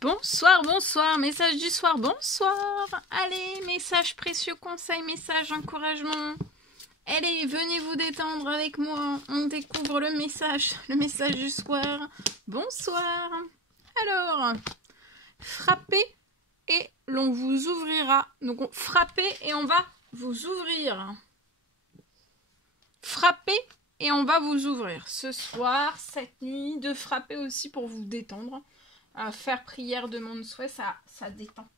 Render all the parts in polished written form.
Bonsoir, bonsoir, message du soir, bonsoir. Allez, message précieux, conseil, message, encouragement. Allez, venez vous détendre avec moi. On découvre le message du soir. Bonsoir. Alors, frappez et l'on vous ouvrira. Donc, frappez et on va vous ouvrir. Frappez et on va vous ouvrir. Ce soir, cette nuit, de frapper aussi pour vous détendre. Faire prière, demande souhait, ça détend.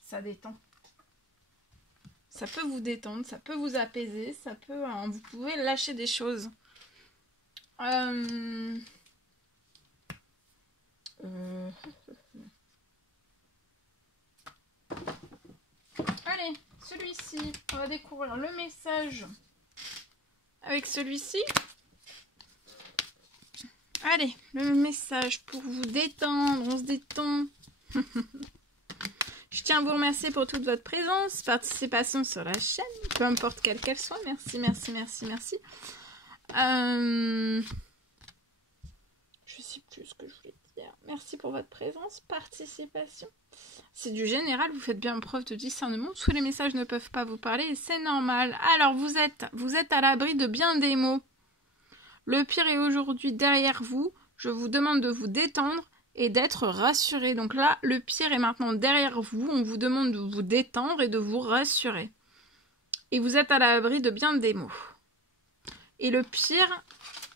Ça détend. Ça peut vous détendre, ça peut vous apaiser, ça peut... vous pouvez lâcher des choses. Allez, celui-ci, on va découvrir le message avec celui-ci. Allez, le message pour vous détendre, on se détend. Je tiens à vous remercier pour toute votre présence, participation sur la chaîne, peu importe quelle qu'elle soit. Merci, merci, merci, merci. Je sais plus ce que je voulais dire. Merci pour votre présence, participation. C'est du général, vous faites bien preuve de discernement. Tous les messages ne peuvent pas vous parler et c'est normal. Alors, vous êtes à l'abri de bien des mots. Le pire est aujourd'hui derrière vous. Je vous demande de vous détendre et d'être rassuré. Donc là, le pire est maintenant derrière vous. On vous demande de vous détendre et de vous rassurer. Et vous êtes à l'abri de bien des mots. Et le pire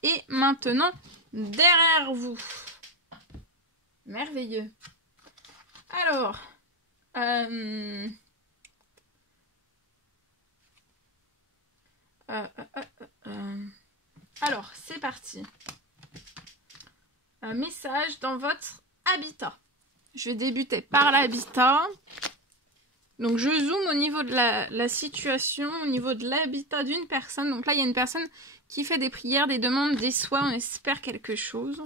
est maintenant derrière vous. Merveilleux. Alors, alors, c'est parti. Un message dans votre habitat. Je vais débuter par l'habitat. Donc, je zoome au niveau de la situation, au niveau de l'habitat d'une personne. Donc là, il y a une personne qui fait des prières, des demandes, des souhaits. On espère quelque chose.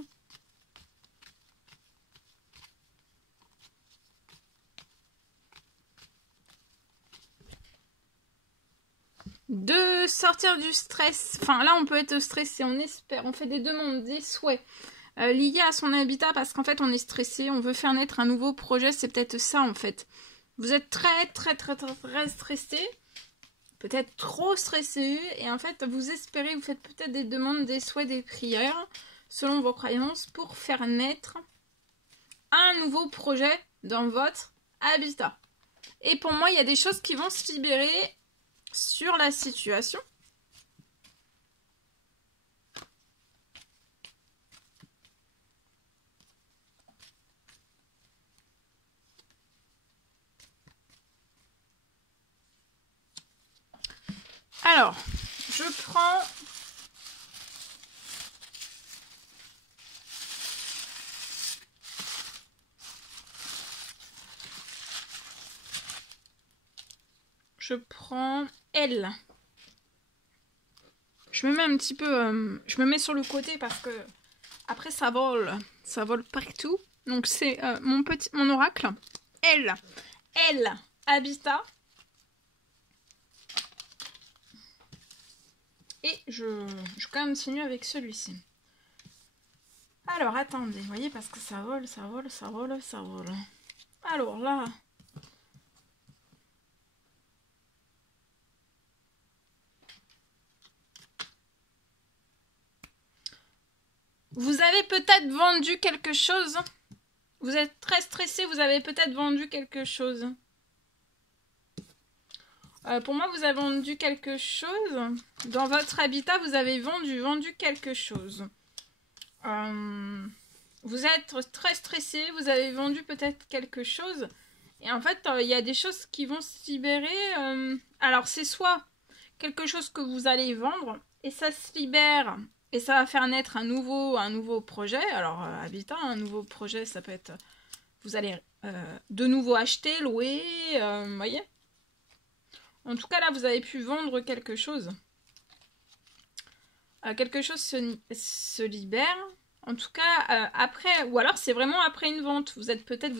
De sortir du stress. Enfin, là, on peut être stressé, on espère, on fait des demandes, des souhaits liés à son habitat parce qu'en fait, on est stressé, on veut faire naître un nouveau projet. C'est peut-être ça, en fait. Vous êtes très stressé. Peut-être trop stressé. Et en fait, vous espérez, vous faites peut-être des demandes, des souhaits, des prières selon vos croyances pour faire naître un nouveau projet dans votre habitat. Et pour moi, il y a des choses qui vont se libérer sur la situation. Alors, je prends L. Je me mets un petit peu, je me mets sur le côté parce que après ça vole partout. Donc c'est mon oracle. L, habitat. Et je continue avec celui-ci. Alors attendez, vous voyez, parce que ça vole. Alors là. Vous avez peut-être vendu quelque chose. Vous êtes très stressé, vous avez peut-être vendu quelque chose. Pour moi, vous avez vendu quelque chose. Dans votre habitat, vous avez vendu quelque chose. Vous êtes très stressé, vous avez vendu peut-être quelque chose. Et en fait, il y a des choses qui vont se libérer. Alors, c'est soit quelque chose que vous allez vendre et ça se libère. Et ça va faire naître un nouveau projet. Alors, habitat, un nouveau projet, ça peut être... Vous allez de nouveau acheter, louer, vous voyez. En tout cas, là, vous avez pu vendre quelque chose. Quelque chose se libère. En tout cas, après... Ou alors, c'est vraiment après une vente. Vous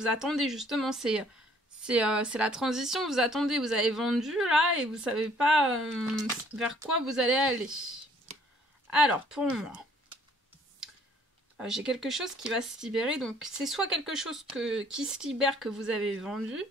attendez justement, c'est la transition. Vous attendez, vous avez vendu, là, et vous savez pas vers quoi vous allez aller. Alors, pour moi, J'ai quelque chose qui va se libérer. Donc, c'est soit quelque chose qui se libère que vous avez vendu.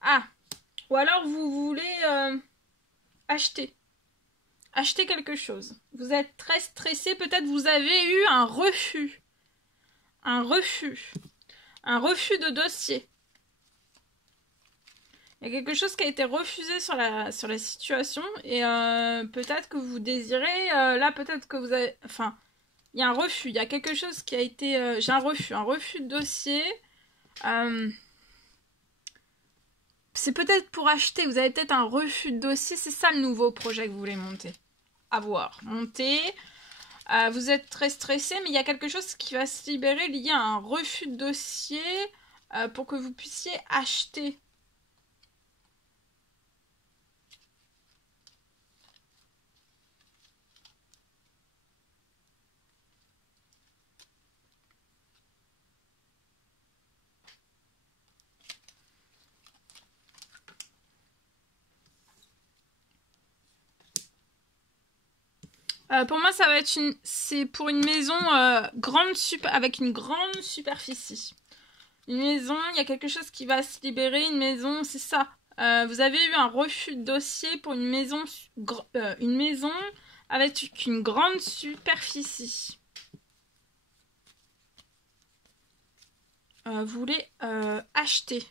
Ah, ou alors vous voulez acheter. Acheter quelque chose. Vous êtes très stressé, peut-être vous avez eu un refus. Un refus. Un refus de dossier. Il y a quelque chose qui a été refusé sur la situation et peut-être que vous désirez, là peut-être que vous avez, enfin, il y a un refus, il y a quelque chose qui a été, j'ai un refus de dossier. C'est peut-être pour acheter, vous avez peut-être un refus de dossier, c'est ça le nouveau projet que vous voulez monter. À voir, monter. Vous êtes très stressé, mais il y a quelque chose qui va se libérer lié à un refus de dossier pour que vous puissiez acheter. Pour moi, ça va être c'est pour une maison avec une grande superficie. Une maison, il y a quelque chose qui va se libérer. Une maison, c'est ça. Vous avez eu un refus de dossier pour une maison avec une grande superficie. Vous voulez acheter.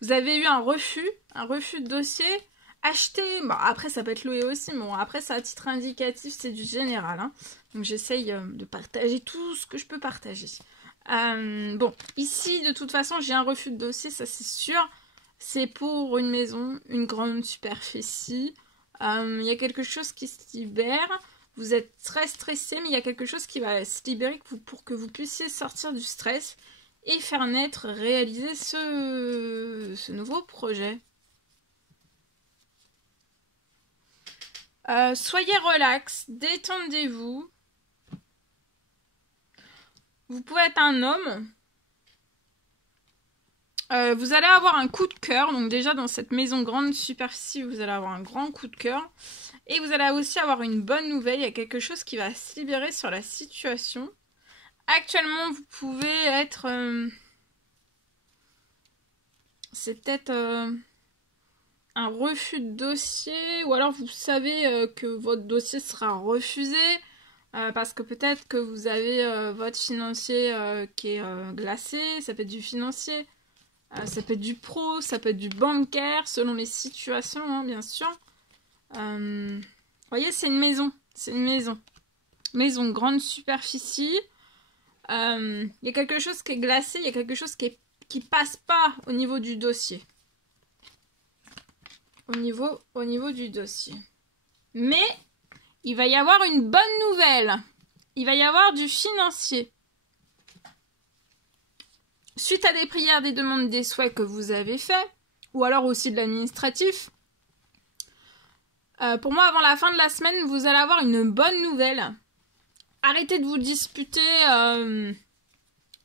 Vous avez eu un refus de dossier. Acheter, bon, après ça peut être loué aussi, mais bon, après ça à titre indicatif, c'est du général. Hein. Donc j'essaye de partager tout ce que je peux partager. Bon, ici de toute façon j'ai un refus de dossier, ça c'est sûr. C'est pour une maison, une grande superficie. Il y a quelque chose qui se libère. Vous êtes très stressé, mais il y a quelque chose qui va se libérer pour que vous puissiez sortir du stress et faire naître, réaliser ce nouveau projet. Soyez relax, détendez-vous. Vous pouvez être un homme. Vous allez avoir un coup de cœur. Donc déjà dans cette maison grande superficie, vous allez avoir un grand coup de cœur. Et vous allez aussi avoir une bonne nouvelle. Il y a quelque chose qui va se libérer sur la situation. Actuellement, vous pouvez être... c'est peut-être... un refus de dossier, ou alors vous savez que votre dossier sera refusé parce que peut-être que vous avez votre financier qui est glacé, ça peut être du financier, ça peut être du pro, ça peut être du bancaire, selon les situations, hein, bien sûr. Vous voyez, c'est une maison, maison grande superficie. Il y a quelque chose qui est glacé, il y a quelque chose qui passe pas au niveau du dossier. Au niveau du dossier. Mais il va y avoir une bonne nouvelle. Il va y avoir du financier. Suite à des prières, des demandes, des souhaits que vous avez faits, ou alors aussi de l'administratif, pour moi, avant la fin de la semaine, vous allez avoir une bonne nouvelle. Arrêtez de vous disputer.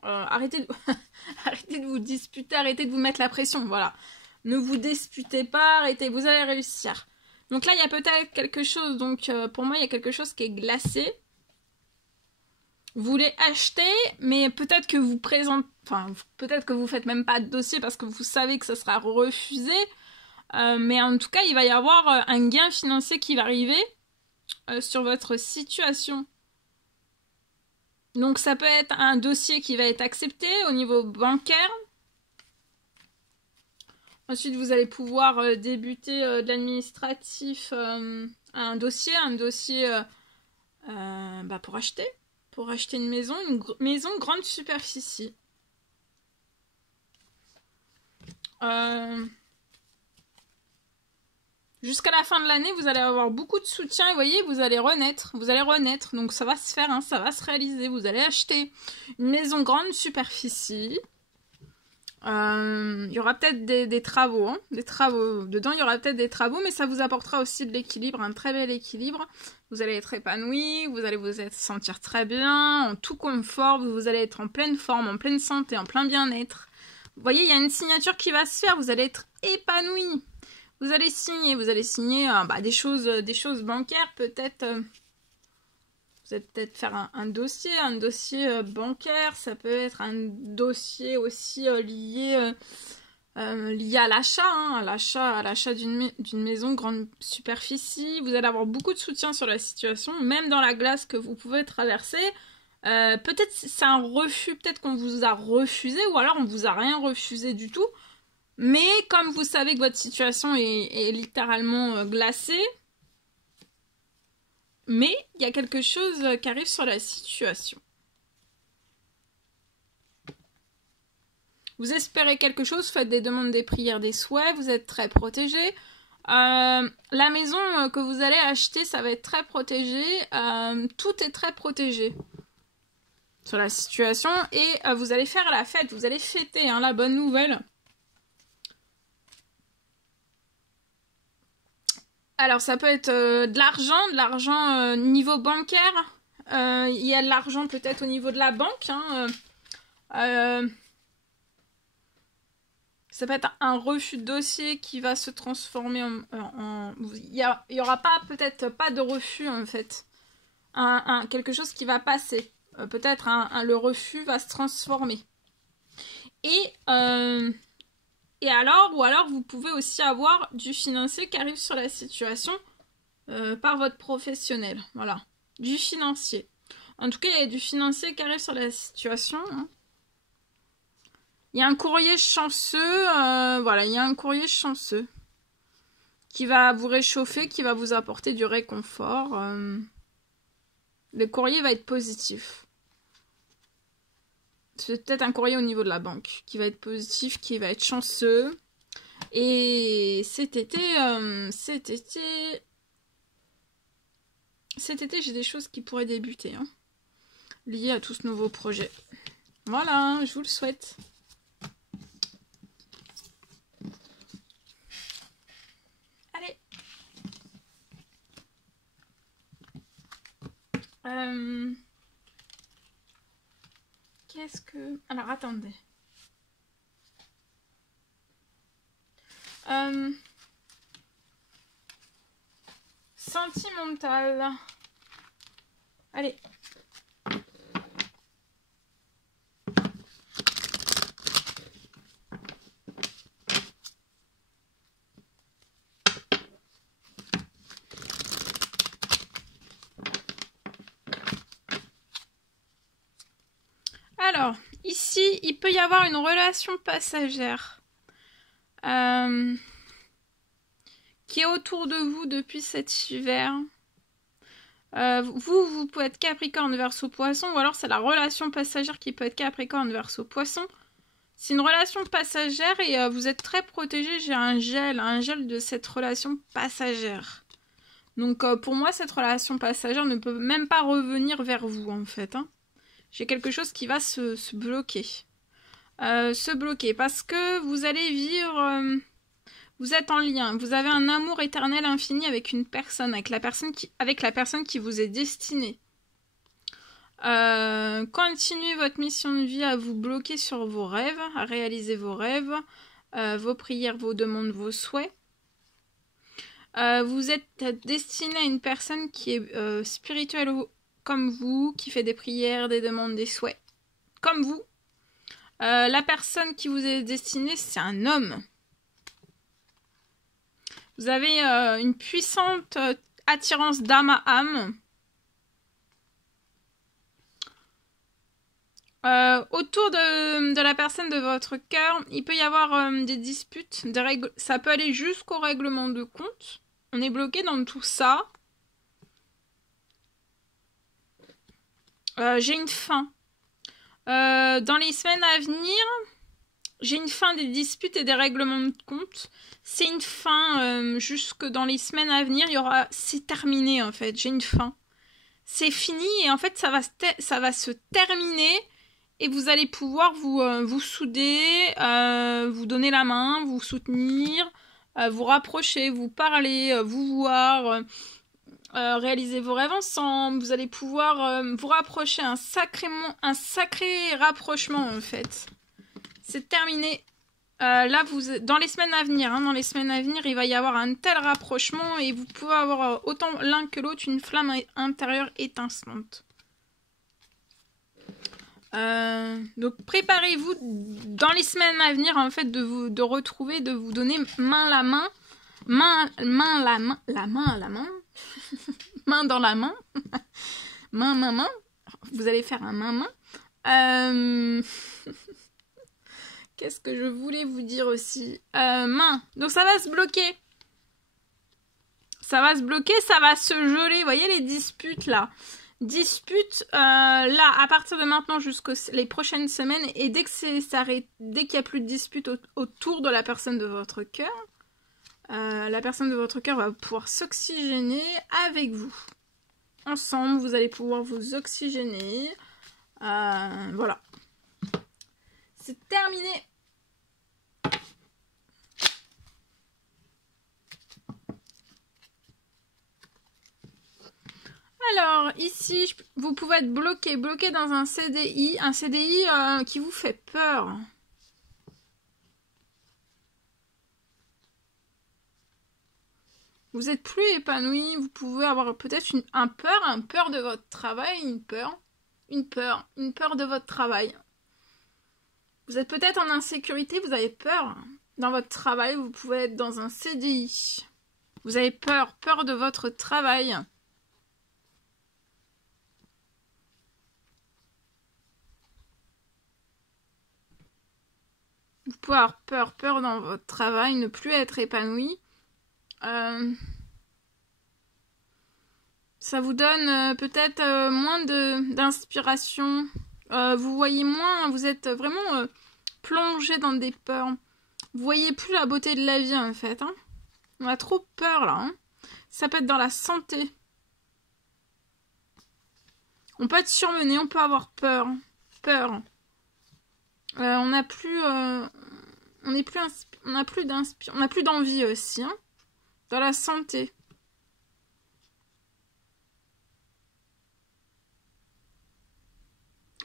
Arrêtez de vous disputer, arrêtez de vous mettre la pression, voilà. Ne vous disputez pas, arrêtez, vous allez réussir. Donc là, il y a peut-être quelque chose, donc pour moi, il y a quelque chose qui est glacé. Vous voulez acheter, mais peut-être que vous présentez, enfin, peut-être que vous faites même pas de dossier parce que vous savez que ça sera refusé. Mais en tout cas, il va y avoir un gain financier qui va arriver sur votre situation. Donc ça peut être un dossier qui va être accepté au niveau bancaire. Ensuite, vous allez pouvoir débuter de l'administratif un dossier pour acheter une maison grande superficie. Jusqu'à la fin de l'année, vous allez avoir beaucoup de soutien et vous voyez, vous allez renaître, donc ça va se faire, hein, ça va se réaliser. Vous allez acheter une maison grande superficie. Il y aura peut-être des travaux, hein, dedans il y aura peut-être des travaux, mais ça vous apportera aussi de l'équilibre, un très bel équilibre. Vous allez être épanoui, vous allez vous sentir très bien, en tout confort, vous allez être en pleine forme, en pleine santé, en plein bien-être. Vous voyez, il y a une signature qui va se faire, vous allez être épanoui. Vous allez signer des choses bancaires, peut-être. Vous allez peut-être faire un dossier bancaire, ça peut être un dossier aussi lié à l'achat, à l'achat d'une maison grande superficie. Vous allez avoir beaucoup de soutien sur la situation, même dans la glace que vous pouvez traverser. Peut-être c'est un refus, peut-être qu'on vous a refusé, ou alors on vous a rien refusé du tout. Mais comme vous savez que votre situation est littéralement glacée, mais il y a quelque chose qui arrive sur la situation. Vous espérez quelque chose, faites des demandes, des prières, des souhaits, vous êtes très protégé. La maison que vous allez acheter, ça va être très protégé. Tout est très protégé sur la situation. Et vous allez faire la fête, vous allez fêter la bonne nouvelle. Alors, ça peut être de l'argent niveau bancaire. Il y a de l'argent peut-être au niveau de la banque. Ça peut être un refus de dossier qui va se transformer en... Il y aura peut-être pas de refus, en fait. Quelque chose qui va passer. Peut-être le refus va se transformer. Et alors, vous pouvez aussi avoir du financier qui arrive sur la situation par votre professionnel. Voilà, du financier. En tout cas, il y a du financier qui arrive sur la situation. Il y a un courrier chanceux, voilà, il y a un courrier chanceux qui va vous réchauffer, qui va vous apporter du réconfort. Le courrier va être positif. C'est peut-être un courrier au niveau de la banque qui va être positif, qui va être chanceux. Et cet été, j'ai des choses qui pourraient débuter, liées à tout ce nouveau projet. Voilà, je vous le souhaite. Allez. Qu'est-ce que... Alors, attendez. Sentimental. Allez. Alors, ici, il peut y avoir une relation passagère qui est autour de vous depuis cet hiver. Vous pouvez être Capricorne, Verseau, Poisson, ou alors c'est la relation passagère qui peut être Capricorne, Verseau, Poisson. C'est une relation passagère et vous êtes très protégé. J'ai un gel de cette relation passagère. Donc pour moi, cette relation passagère ne peut même pas revenir vers vous en fait. J'ai quelque chose qui va se bloquer. Se bloquer parce que vous allez vivre... vous êtes en lien. Vous avez un amour éternel infini avec une personne, avec la personne qui vous est destinée. Continuez votre mission de vie à vous bloquer sur vos rêves, à réaliser vos rêves, vos prières, vos demandes, vos souhaits. Vous êtes destiné à une personne qui est spirituelle comme vous, qui fait des prières, des demandes, des souhaits, comme vous. La personne qui vous est destinée, c'est un homme. Vous avez une puissante attirance d'âme à âme. Autour de la personne de votre cœur, il peut y avoir des disputes, ça peut aller jusqu'au règlement de compte. On est bloqué dans tout ça. J'ai une fin. Dans les semaines à venir, j'ai une fin des disputes et des règlements de compte. C'est une fin jusque dans les semaines à venir. C'est terminé en fait. J'ai une fin. C'est fini et en fait ça va se terminer. Et vous allez pouvoir vous souder, vous donner la main, vous soutenir, vous rapprocher, vous parler, vous voir. réaliser vos rêves ensemble. Vous allez pouvoir vous rapprocher, un sacré rapprochement en fait. C'est terminé. Là, dans les semaines à venir, il va y avoir un tel rapprochement et vous pouvez avoir autant l'un que l'autre une flamme intérieure étincelante. Donc préparez-vous dans les semaines à venir en fait de vous donner main dans la main, main dans la main, main. Vous allez faire un main. Qu'est-ce que je voulais vous dire aussi? Main. Donc ça va se bloquer. Ça va se geler. Vous voyez les disputes là. Disputes là à partir de maintenant jusqu'aux les prochaines semaines. Et dès qu'il n'y a plus de disputes autour de la personne de votre cœur, la personne de votre cœur va pouvoir s'oxygéner avec vous. Ensemble, vous allez pouvoir vous oxygéner. Voilà. C'est terminé. Alors, ici, vous pouvez être bloqué dans un CDI qui vous fait peur. Vous êtes plus épanoui, vous pouvez avoir peut-être un peur de votre travail, une peur de votre travail. Vous êtes peut-être en insécurité, vous avez peur dans votre travail, vous pouvez être dans un CDI. Vous avez peur de votre travail. Vous pouvez avoir peur dans votre travail, ne plus être épanoui. Ça vous donne peut-être moins d'inspiration. Vous voyez moins, vous êtes vraiment plongé dans des peurs. Vous voyez plus la beauté de la vie en fait. Hein. On a trop peur là. Hein. Ça peut être dans la santé. On peut être surmené, on peut avoir peur. On n'a plus, on n'a plus d'envie aussi. Hein, dans la santé.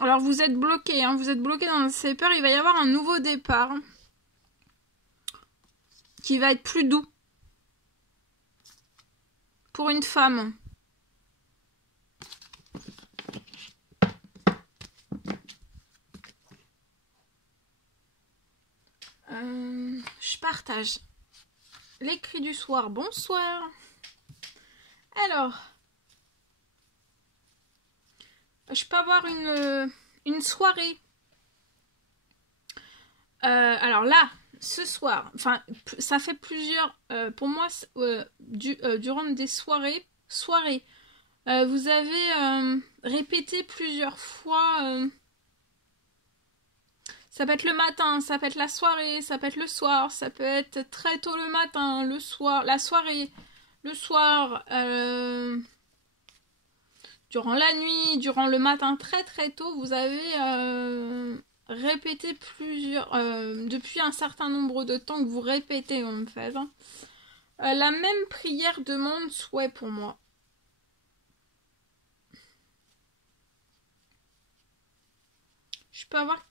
Alors vous êtes bloqué, hein, vous êtes bloqué dans ces peurs. Il va y avoir un nouveau départ qui va être plus doux pour une femme. Je partage les cris du soir. Bonsoir. Alors, je peux avoir une soirée. Alors là, ce soir, enfin, ça fait plusieurs, pour moi, durant des soirées, vous avez répété plusieurs fois. Ça peut être le matin, ça peut être la soirée, ça peut être le soir, ça peut être très tôt le matin, le soir, la soirée, le soir, durant la nuit, durant le matin, très très tôt, vous avez répété plusieurs, depuis un certain nombre de temps que vous répétez en fait. Hein. La même prière demande souhait pour moi. Je peux avoir...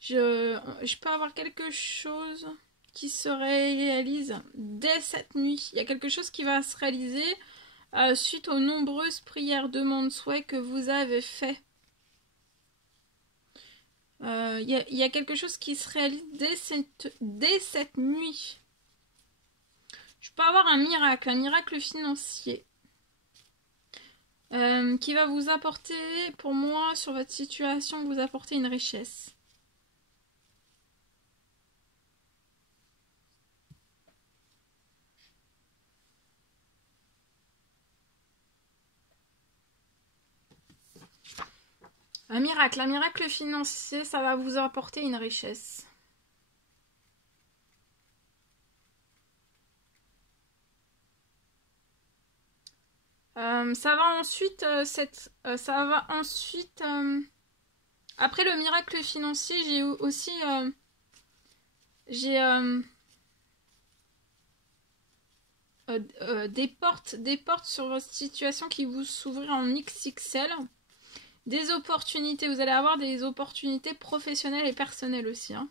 je peux avoir quelque chose qui se réalise dès cette nuit. Il y a quelque chose qui va se réaliser suite aux nombreuses prières, demandes, souhaits que vous avez fait. Il y a quelque chose qui se réalise dès cette nuit. Je peux avoir un miracle financier. Qui va vous apporter, pour moi, sur votre situation, vous apporter une richesse. Un miracle financier, ça va vous apporter une richesse. Ça va ensuite, après le miracle financier, j'ai aussi, des portes sur votre situation qui vous s'ouvrir en XXL. Des opportunités, vous allez avoir des opportunités professionnelles et personnelles aussi. Hein.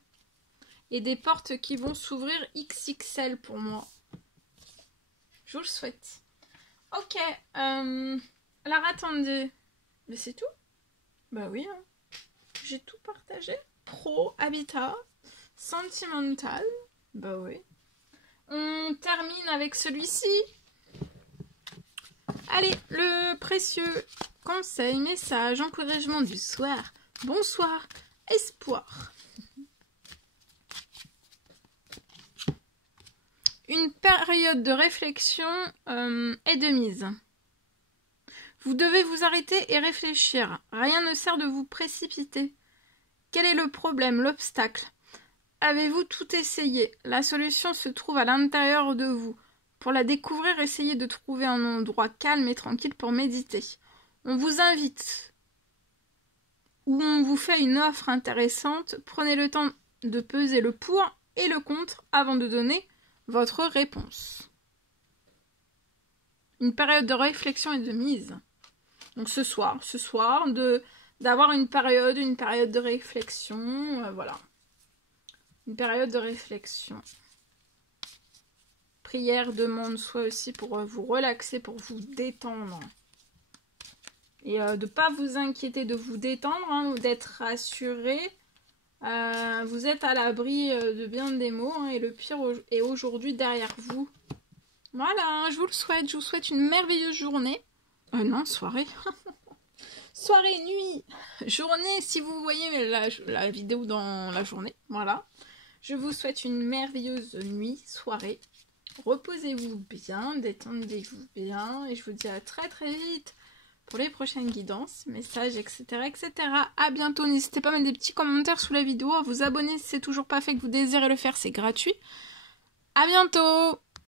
Et des portes qui vont s'ouvrir XXL pour moi. Je vous le souhaite. Ok. Alors attendez. Mais c'est tout? Bah oui. Hein. J'ai tout partagé. Pro, habitat, sentimental. Bah oui. On termine avec celui-ci. Allez, le précieux conseil, message, encouragement du soir. Bonsoir, espoir. Une période de réflexion et de mise. Vous devez vous arrêter et réfléchir. Rien ne sert de vous précipiter. Quel est le problème, l'obstacle? Avez-vous tout essayé? La solution se trouve à l'intérieur de vous. Pour la découvrir, essayez de trouver un endroit calme et tranquille pour méditer. On vous invite ou on vous fait une offre intéressante. Prenez le temps de peser le pour et le contre avant de donner votre réponse. Une période de réflexion et de mise. Donc ce soir, d'avoir une période de réflexion, voilà. Une période de réflexion. Prière, demande, soit aussi pour vous relaxer, pour vous détendre. Et de ne pas vous inquiéter, de vous détendre, hein, d'être rassuré. Vous êtes à l'abri de bien des maux, hein, et le pire est aujourd'hui derrière vous. Voilà, je vous le souhaite. Je vous souhaite une merveilleuse journée. Non, soirée. Soirée, nuit, journée, si vous voyez la vidéo dans la journée. Voilà. Je vous souhaite une merveilleuse nuit, soirée. Reposez-vous bien, détendez-vous bien. Et je vous dis à très très vite pour les prochaines guidances, messages, etc. etc. À bientôt. N'hésitez pas à mettre des petits commentaires sous la vidéo, à vous abonner si c'est toujours pas fait, que vous désirez le faire, c'est gratuit. À bientôt.